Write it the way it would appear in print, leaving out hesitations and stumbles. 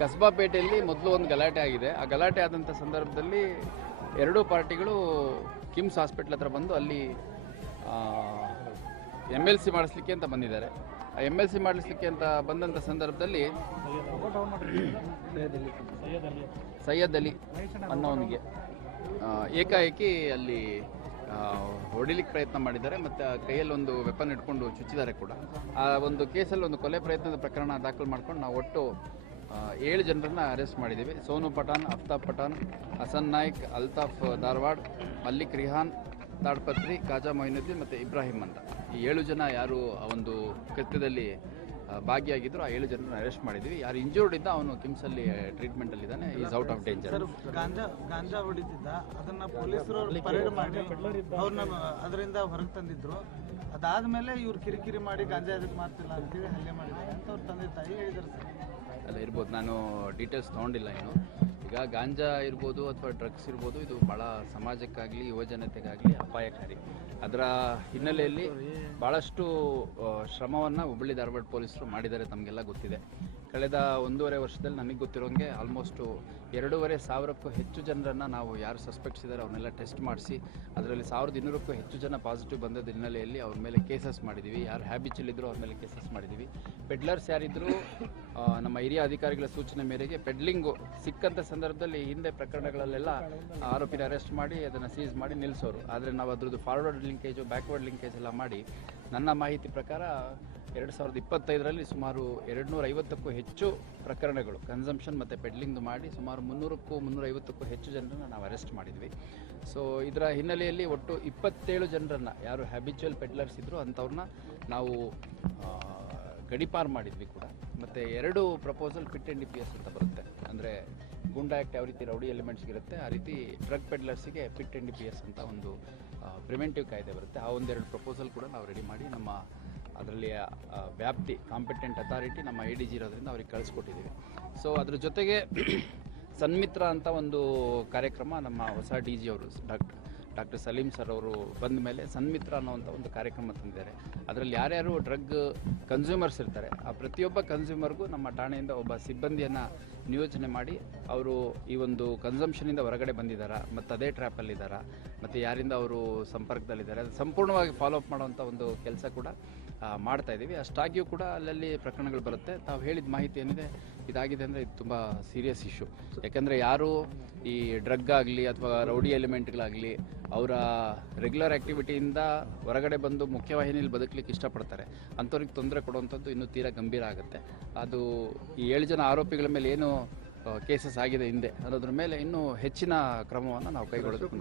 ಕಸ್ಬಾಪೇಟೆಯಲ್ಲಿ ಮೊದಲು ಒಂದು ಗಲಾಟೆ ಆಗಿದೆ. ಆ ಗಲಾಟೆ ಆದಂಥ ಸಂದರ್ಭದಲ್ಲಿ ಎರಡೂ ಪಾರ್ಟಿಗಳು ಕಿಮ್ಸ್ ಹಾಸ್ಪಿಟ್ಲ್ ಹತ್ರ ಬಂದು ಅಲ್ಲಿ MLC ಮಾಡಿಸ್ಲಿಕ್ಕೆ ಅಂತ ಬಂದಿದ್ದಾರೆ. ಆ MLC ಮಾಡಿಸ್ಲಿಕ್ಕೆ ಅಂತ ಬಂದಂಥ ಸಂದರ್ಭದಲ್ಲಿ ಸೈಯದ್ ಅಲಿ ಅನ್ನೋನಿಗೆ ಏಕಾಏಕಿ ಅಲ್ಲಿ ಹೊಡಿಲಿಕ್ಕೆ ಪ್ರಯತ್ನ ಮಾಡಿದ್ದಾರೆ ಮತ್ತು ಕೈಯಲ್ಲಿ ಒಂದು ವೆಪನ್ ಇಟ್ಕೊಂಡು ಚುಚ್ಚಿದ್ದಾರೆ ಕೂಡ. ಆ ಒಂದು ಕೇಸಲ್ಲಿ ಒಂದು ಕೊಲೆ ಪ್ರಯತ್ನದ ಪ್ರಕರಣ ದಾಖಲು ಮಾಡ್ಕೊಂಡು ನಾವು ಒಟ್ಟು 7 ಜನರನ್ನು ಅರೆಸ್ಟ್ ಮಾಡಿದ್ದೀವಿ. ಸೋನು ಪಠಾಣ್, ಅಫ್ತಾಬ್ ಪಠಾಣ್, ಹಸನ್ ನಾಯ್ಕ್, ಅಲ್ತಾಫ್ ಧಾರವಾಡ್, ಮಲ್ಲಿಕ್ ರಿಹಾನ್ ತಾಡ್ಪತ್ರಿ, ಖಾಜಾ ಮೊಯಿನುದ್ದೀನ್ ಮತ್ತು ಇಬ್ರಾಹಿಂ ಅಂತ ಈ 7 ಜನ ಯಾರು ಆ ಒಂದು ಕೃತ್ಯದಲ್ಲಿ ಭಾಗಿಯಾಗಿದ್ದರು ಆ 7 ಜನರನ್ನು ಅರೆಸ್ಟ್ ಮಾಡಿದ್ವಿ. ಯಾರು ಇಂಜೂರ್ಡ್ ಇದ್ದ ಅವನು ಕಿಮ್ಸಲ್ಲಿ ಟ್ರೀಟ್ಮೆಂಟಲ್ಲಿದ್ದಾನೆ. Is out of danger. ಗಾಂಜಾ ಹೊಡಿತಿದ್ದ, ಅದನ್ನ ಪೊಲೀಸರು ಪರೇಡ್ ಮಾಡಿ ಅವ್ರನ್ನ ಅದರಿಂದ ಹೊರಗೆ ತಂದಿದ್ರು. ಅದಾದ್ಮೇಲೆ ಇವ್ರು ಕಿರಿಕಿರಿ ಮಾಡಿ ಗಾಂಜಾ ಅದಕ್ಕೆ ಮಾಡ್ತಿಲ್ಲ ಅಂತೇಳಿ ಹಲ್ಲೆ ಮಾಡಿದ್ದಾರೆ ಅಂತ ಅವ್ರ ತಂದೆ ತಾಯಿ ಹೇಳಿದ್ರು ಸರ್. ಅಲ್ಲ ಇರ್ಬೋದು, ನಾನು ಡೀಟೇಲ್ಸ್ ತೊಗೊಂಡಿಲ್ಲ ಇನ್ನು. ಈಗ ಗಾಂಜಾ ಇರ್ಬೋದು ಅಥವಾ ಡ್ರಗ್ಸ್ ಇರ್ಬೋದು, ಇದು ಭಾಳ ಸಮಾಜಕ್ಕಾಗಲಿ ಯುವಜನತೆಗಾಗಲಿ ಅಪಾಯಕಾರಿ. ಅದರ ಹಿನ್ನೆಲೆಯಲ್ಲಿ ಭಾಳಷ್ಟು ಶ್ರಮವನ್ನು ಹುಬ್ಬಳ್ಳಿ ಧಾರವಾಡ ಪೊಲೀಸರು ಮಾಡಿದ್ದಾರೆ, ತಮಗೆಲ್ಲ ಗೊತ್ತಿದೆ. ಕಳೆದ 1.5 ವರ್ಷದಲ್ಲಿ ನನಗೆ ಗೊತ್ತಿರೋಂಗೆ ಆಲ್ಮೋಸ್ಟ್ 2,500ಕ್ಕೂ ಹೆಚ್ಚು ಜನರನ್ನು ನಾವು ಯಾರು ಸಸ್ಪೆಕ್ಟ್ಸ್ ಇದ್ದಾರೆ ಅವನ್ನೆಲ್ಲ ಟೆಸ್ಟ್ ಮಾಡಿಸಿ ಅದರಲ್ಲಿ 1,200ಕ್ಕೂ ಹೆಚ್ಚು ಜನ ಪಾಸಿಟಿವ್ ಬಂದದ ಹಿನ್ನೆಲೆಯಲ್ಲಿ ಅವ್ರ ಮೇಲೆ ಕೇಸಸ್ ಮಾಡಿದ್ದೀವಿ. ಯಾರು ಹ್ಯಾಬಿಚಲ್ಲಿದ್ದರೂ ಅವ್ರ ಮೇಲೆ ಕೇಸಸ್ ಮಾಡಿದ್ದೀವಿ. ಪೆಡ್ಲರ್ಸ್ ಯಾರಿದ್ದರೂ ನಮ್ಮ ಹಿರಿಯ ಅಧಿಕಾರಿಗಳ ಸೂಚನೆ ಮೇರೆಗೆ ಪೆಡ್ಲಿಂಗು ಸಿಕ್ಕಂಥ ಸಂದರ್ಭದಲ್ಲಿ ಹಿಂದೆ ಪ್ರಕರಣಗಳಲ್ಲೆಲ್ಲ ಆರೋಪಿನ ಅರೆಸ್ಟ್ ಮಾಡಿ ಅದನ್ನು ಸೀಸ್ ಮಾಡಿ ನಿಲ್ಲಿಸೋರು. ಆದರೆ ನಾವು ಅದ್ರದ್ದು ಫಾರ್ವರ್ಡ್ ಲಿಂಕೇಜು ಬ್ಯಾಕ್ವರ್ಡ್ ಲಿಂಕೇಜ್ ಎಲ್ಲ ಮಾಡಿ ನನ್ನ ಮಾಹಿತಿ ಪ್ರಕಾರ 2025ರಲ್ಲಿ ಸುಮಾರು 250ಕ್ಕೂ ಹೆಚ್ಚು ಪ್ರಕರಣಗಳು ಕನ್ಸಂಪ್ಷನ್ ಮತ್ತು ಪೆಡ್ಲಿಂಗ್ ಮಾಡಿ ಸುಮಾರು 300-350ಕ್ಕೂ ಹೆಚ್ಚು ಜನರನ್ನು ನಾವು ಅರೆಸ್ಟ್ ಮಾಡಿದ್ವಿ. ಸೊ ಇದರ ಹಿನ್ನೆಲೆಯಲ್ಲಿ ಒಟ್ಟು 27 ಜನರನ್ನು ಯಾರು ಹ್ಯಾಬಿಚುವಲ್ ಪೆಡ್ಲರ್ಸ್ ಇದ್ದರು ಅಂಥವ್ರನ್ನ ನಾವು ಗಡಿಪಾರು ಮಾಡಿದ್ವಿ ಕೂಡ. ಮತ್ತು 2 ಪ್ರಪೋಸಲ್ ಪಿಟ್ ಆ್ಯಂಡ್ DPS ಅಂತ ಬರುತ್ತೆ. ಅಂದರೆ ಗುಂಡಾ ಆ್ಯಕ್ಟ್ ಯಾವ ರೀತಿ ರೌಡಿ ಎಲಿಮೆಂಟ್ಸ್ಗಿರುತ್ತೆ ಆ ರೀತಿ ಡ್ರಗ್ ಪೆಡ್ಲರ್ಸಿಗೆ ಪಿಟ್ ಆ್ಯಂಡ್ DPS ಅಂತ ಒಂದು ಪ್ರಿವೆಂಟಿವ್ ಕಾಯ್ದೆ ಬರುತ್ತೆ. ಆ 1-2 ಪ್ರಪೋಸಲ್ ಕೂಡ ನಾವು ರೆಡಿ ಮಾಡಿ ನಮ್ಮ ಅದರಲ್ಲಿ ವ್ಯಾಪ್ತಿ ಕಾಂಪಿಟೆಂಟ್ ಅಥಾರಿಟಿ ನಮ್ಮ ADG ಇರೋದ್ರಿಂದ ಅವ್ರಿಗೆ ಕಳಿಸ್ಕೊಟ್ಟಿದ್ದೀವಿ. ಸೊ ಅದ್ರ ಜೊತೆಗೆ ಸನ್ಮಿತ್ರ ಅಂತ ಒಂದು ಕಾರ್ಯಕ್ರಮ ನಮ್ಮ ಹೊಸ DG ಅವರು ಡಾಕ್ಟರ್ ಸಲೀಂ ಸರ್ ಅವರು ಬಂದ ಮೇಲೆ ಸನ್ಮಿತ್ರ ಅನ್ನೋವಂಥ ಒಂದು ಕಾರ್ಯಕ್ರಮ ತಂದಿದ್ದಾರೆ. ಅದರಲ್ಲಿ ಯಾರ್ಯಾರು ಡ್ರಗ್ ಕನ್ಸ್ಯೂಮರ್ಸ್ ಇರ್ತಾರೆ ಆ ಪ್ರತಿಯೊಬ್ಬ ಕನ್ಸ್ಯೂಮರ್ಗೂ ನಮ್ಮ ಠಾಣೆಯಿಂದ ಒಬ್ಬ ಸಿಬ್ಬಂದಿಯನ್ನು ನಿಯೋಜನೆ ಮಾಡಿ ಅವರು ಈ ಒಂದು ಕನ್ಸಂಪ್ಷನಿಂದ ಹೊರಗಡೆ ಬಂದಿದ್ದಾರಾ ಮತ್ತು ಅದೇ ಟ್ರ್ಯಾಪಲ್ಲಿದ್ದಾರಾ ಮತ್ತು ಯಾರಿಂದ ಅವರು ಸಂಪರ್ಕದಲ್ಲಿದ್ದಾರೆ ಅದು ಸಂಪೂರ್ಣವಾಗಿ ಫಾಲೋಅಪ್ ಮಾಡೋವಂಥ ಒಂದು ಕೆಲಸ ಕೂಡ ಮಾಡ್ತಾಯಿದ್ದೀವಿ. ಅಷ್ಟಾಗಿಯೂ ಕೂಡ ಅಲ್ಲಲ್ಲಿ ಪ್ರಕರಣಗಳು ಬರುತ್ತೆ. ತಾವು ಹೇಳಿದ ಮಾಹಿತಿ ಏನಿದೆ ಇದಾಗಿದೆ ಅಂದರೆ ಇದು ತುಂಬ ಸೀರಿಯಸ್ ಇಶ್ಯೂ. ಯಾಕೆಂದರೆ ಯಾರು ಈ ಡ್ರಗ್ ಆಗಲಿ ಅಥವಾ ರೌಡಿ ಎಲಿಮೆಂಟ್ಗಳಾಗಲಿ ಅವರ ರೆಗ್ಯುಲರ್ ಆ್ಯಕ್ಟಿವಿಟಿಯಿಂದ ಹೊರಗಡೆ ಬಂದು ಮುಖ್ಯವಾಹಿನಿಯಲ್ಲಿ ಬದುಕಲಿಕ್ಕೆ ಇಷ್ಟಪಡ್ತಾರೆ, ಅಂಥವ್ರಿಗೆ ತೊಂದರೆ ಕೊಡುವಂಥದ್ದು ಇನ್ನೂ ತೀರಾ ಗಂಭೀರ ಆಗುತ್ತೆ. ಅದು ಈ 7 ಜನ ಆರೋಪಿಗಳ ಮೇಲೆ ಏನು ಕೇಸಸ್ ಆಗಿದೆ ಹಿಂದೆ ಅನ್ನೋದ್ರ ಮೇಲೆ ಇನ್ನೂ ಹೆಚ್ಚಿನ ಕ್ರಮವನ್ನು ನಾವು ಕೈಗೊಳ್ಳಬೇಕು.